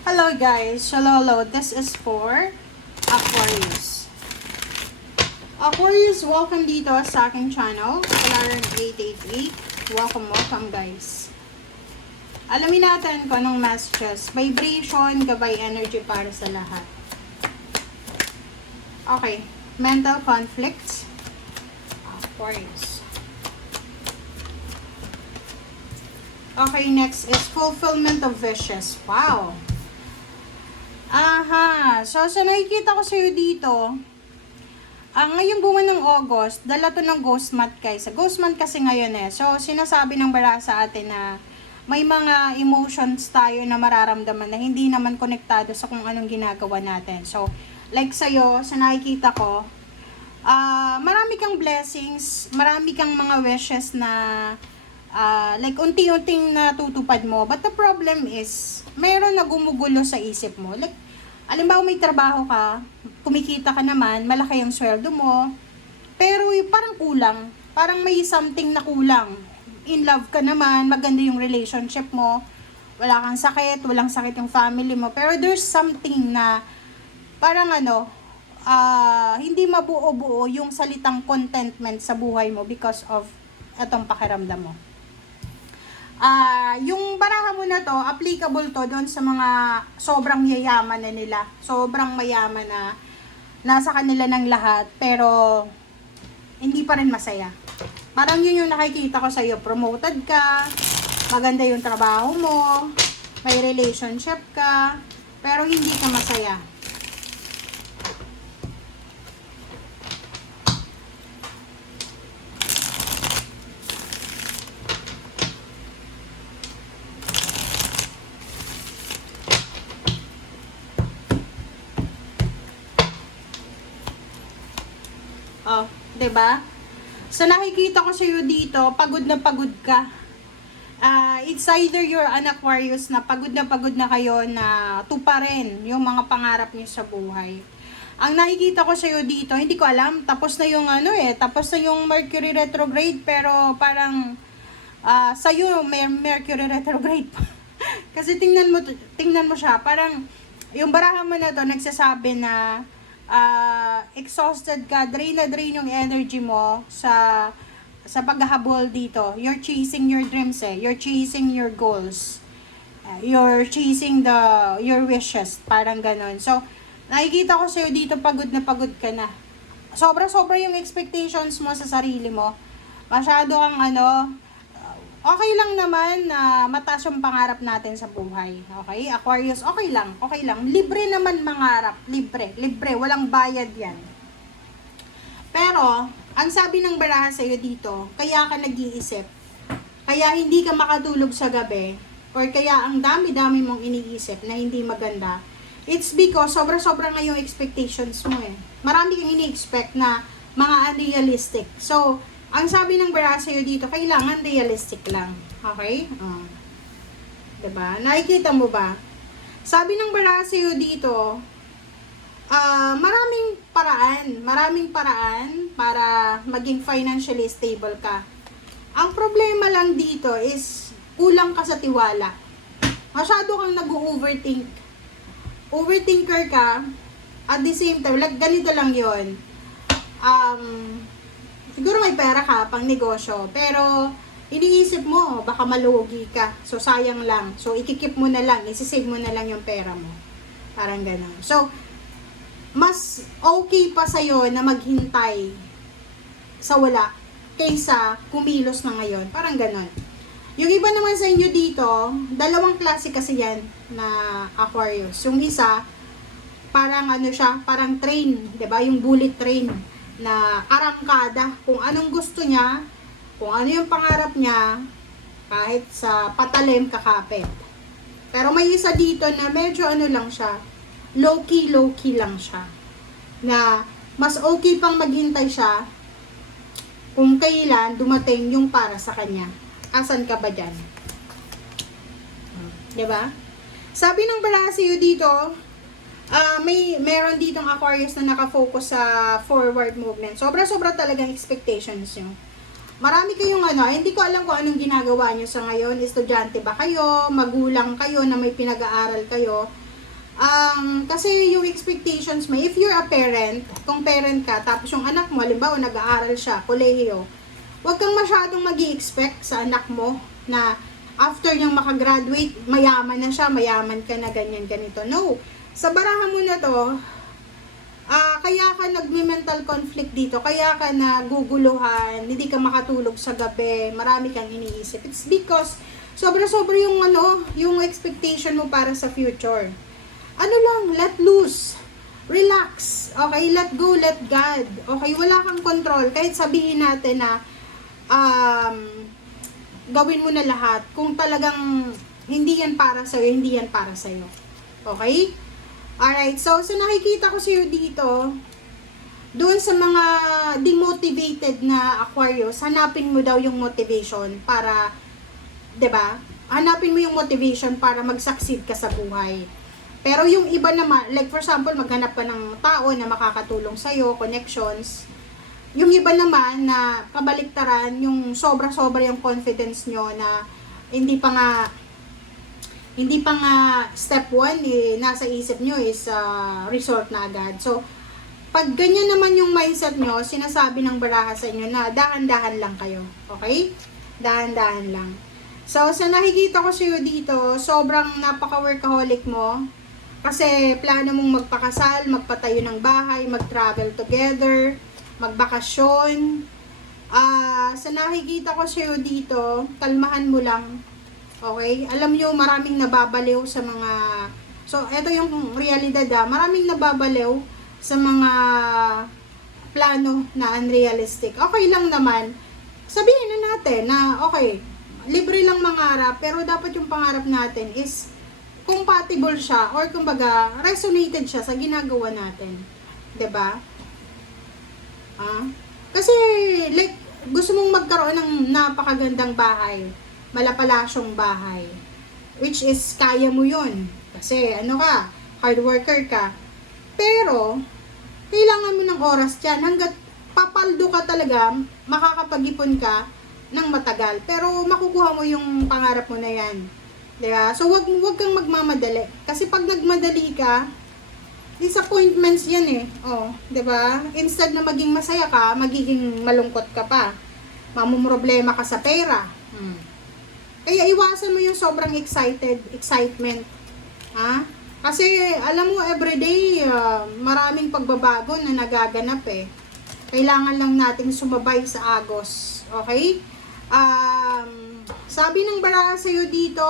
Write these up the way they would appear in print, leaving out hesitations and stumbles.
Hello guys, hello. This is for Aquarius. Aquarius, welcome dito sa aking channel, Polaran 888. Welcome guys. Alamin natin kung anong messages, vibration, gabay energy para sa lahat. Okay, mental conflicts. Aquarius. Okay, next is fulfillment of wishes. Wow. Aha. So, sa nakikita ko sa'yo dito, ngayong buwan ng August, dala to ng ghost month guys. Ghost month kasi ngayon eh. So, sinasabi ng bara sa atin na may mga emotions tayo na mararamdaman na hindi naman konektado sa kung anong ginagawa natin. So, like sa'yo, sa nakikita ko, marami kang blessings, marami kang mga wishes na like unti-unting natutupad mo. But the problem is, mayroon na gumugulo sa isip mo. Like, alimbawa may trabaho ka, kumikita ka naman, malaki yung sweldo mo, pero parang kulang. Parang may something na kulang. In love ka naman, maganda yung relationship mo, wala kang sakit, walang sakit yung family mo, pero there's something na parang hindi mabuo-buo yung salitang contentment sa buhay mo because of etong pakiramdam mo. Yung baraha mo na to, applicable to doon sa mga sobrang yayaman na nila. Sobrang mayaman na nasa kanila ng lahat, pero hindi pa rin masaya. Parang yun yung nakikita ko sa'yo. Promoted ka, maganda yung trabaho mo, may relationship ka, pero hindi ka masaya. Oh, 'di ba? So nakikita ko sa iyo dito, pagod na pagod ka. It's either you're an Aquarius na pagod na kayo na tuparin yung mga pangarap niyo sa buhay. Ang nakikita ko sa iyo dito, hindi ko alam, tapos na yung tapos na yung Mercury retrograde, pero parang sa iyo may Mercury retrograde pa. Kasi tingnan mo siya, parang yung baraha mo na to nagsasabi na exhausted ka, drain na drain yung energy mo sa paghahabol dito. You're chasing your dreams eh. You're chasing your goals. You're chasing your wishes. Parang ganon. So, nakikita ko sa'yo dito, pagod ka na. Sobra-sobra yung expectations mo sa sarili mo. Masyado kang okay lang naman na mataas yung pangarap natin sa buhay. Okay? Aquarius, okay lang. Libre naman mangarap. Libre. Walang bayad yan. Pero, ang sabi ng baraha sa'yo dito, kaya ka nag-iisip, kaya hindi ka makatulog sa gabi, or kaya ang dami-dami mong iniisip na hindi maganda, it's because sobra-sobra nga yung expectations mo eh. Marami kang ini-expect na mga unrealistic. So, ang sabi ng baraha sa'yo dito, kailangan realistic lang. Okay? Diba? Nakikita mo ba? Sabi ng baraha sa'yo dito, maraming paraan para maging financially stable ka. Ang problema lang dito is kulang ka sa tiwala. Masyado kang nag-overthink. Overthinker ka, at the same time, like ganito lang yon. Siguro may pera ka pang negosyo, pero iniisip mo, baka malugi ka. So, sayang lang. So, ikikip mo na lang, isisave mo na lang yung pera mo. Parang gano'n. So, mas okay pa sa'yo na maghintay sa wala kaysa kumilos na ngayon. Parang ganon. Yung iba naman sa inyo dito, dalawang klase kasi yan na Aquarius. Yung isa, parang parang train, 'di ba? Yung bullet train na arangkada. Kung anong gusto niya, kung ano yung pangarap niya, kahit sa patalim kakapit. Pero may isa dito na medyo lang siya, low-key lang siya. Na mas okay pang maghintay siya kung kailan dumating yung para sa kanya. Asan ka ba dyan? Diba? Sabi ng baraha sa'yo dito, meron ditong Aquarius na nakafocus sa forward movement. Sobra-sobra talagang expectations nyo. Marami kayong hindi ko alam kung anong ginagawa nyo sa ngayon. Estudyante ba kayo? Magulang kayo na may pinag-aaral kayo? Kasi yung expectations mo, if you're a parent, kung parent ka, tapos yung anak mo, halimbawa nag-aaral siya, kolehiyo, huwag kang masyadong mag-i-expect sa anak mo na after niyang makagraduate, mayaman na siya, mayaman ka na, ganyan, ganito. No. Sa barahan mo na to, kaya ka nagme-mental conflict dito, kaya ka naguguluhan, hindi ka makatulog sa gabi, marami kang iniisip. It's because sobra-sobra yung expectation mo para sa future. Ano lang, let loose. Relax. Okay, let go, let God. Okay, wala kang control. Kahit sabihin natin na gawin mo na lahat. Kung talagang hindi yan para sa'yo, hindi yan para sa'yo. Okay? Alright, so nakikita ko sa'yo dito, doon sa mga demotivated na Aquarius, hanapin mo daw yung motivation para, 'di ba? Hanapin mo yung motivation para mag-succeed ka sa buhay. Pero yung iba naman, like for example, maghanap ka ng tao na makakatulong sa'yo, connections. Yung iba naman na kabaliktaran, yung sobra-sobra yung confidence nyo na hindi pa nga step 1 nasa isip nyo is resort na agad. So, pag ganyan naman yung mindset nyo, sinasabi ng baraha sa inyo na dahan-dahan lang kayo. Okay? Dahan-dahan lang. So, sa nakikita ko sa'yo dito, sobrang napaka-workaholic mo. Kasi plano mong magpakasal, magpatayo ng bahay, mag-travel together, magbakasyon. Sa nakikita ko sa'yo dito, kalmahan mo lang. Okay? Alam nyo, maraming nababaliw sa mga... So, eto yung realidad maraming nababaliw sa mga plano na unrealistic. Okay lang naman. Sabihin na natin na, okay, libre lang mangarap, pero dapat yung pangarap natin is compatible siya or kumbaga resonated siya sa ginagawa natin. 'Di ba? Kasi like gusto mong magkaroon ng napakagandang bahay, malapalasyong bahay, which is kaya mo 'yun. Kasi ano ka, hard worker ka. Pero kailangan mo ng oras diyan hangga't papaldo ka talaga, makakapag-ipon ka ng matagal. Pero makukuha mo yung pangarap mo na 'yan. Diba? So, wag kang magmamadali. Kasi pag nagmadali ka, disappointments yan diba? Instead na maging masaya ka, magiging malungkot ka pa. Mamumroblema ka sa pera. Kaya iwasan mo yung sobrang excitement. Kasi, alam mo, everyday, maraming pagbabago na nagaganap Kailangan lang nating sumabay sa agos. Okay? Sabi ng baraha sa'yo dito,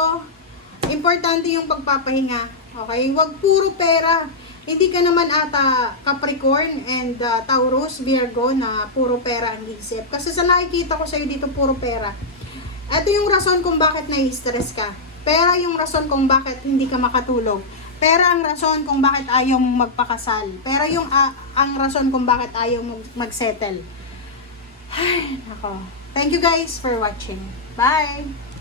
importante yung pagpapahinga. Okay? Huwag puro pera. Hindi ka naman ata Capricorn and Taurus, Virgo na puro pera ang isip. Kasi sa nakikita ko sa'yo dito, puro pera. Ito yung rason kung bakit nai-stress ka. Pera yung rason kung bakit hindi ka makatulog. Pera ang rason kung bakit ayaw mong magpakasal. Pera yung ang rason kung bakit ayaw mong mag-settle. Ay, nako. Thank you guys for watching. Bye!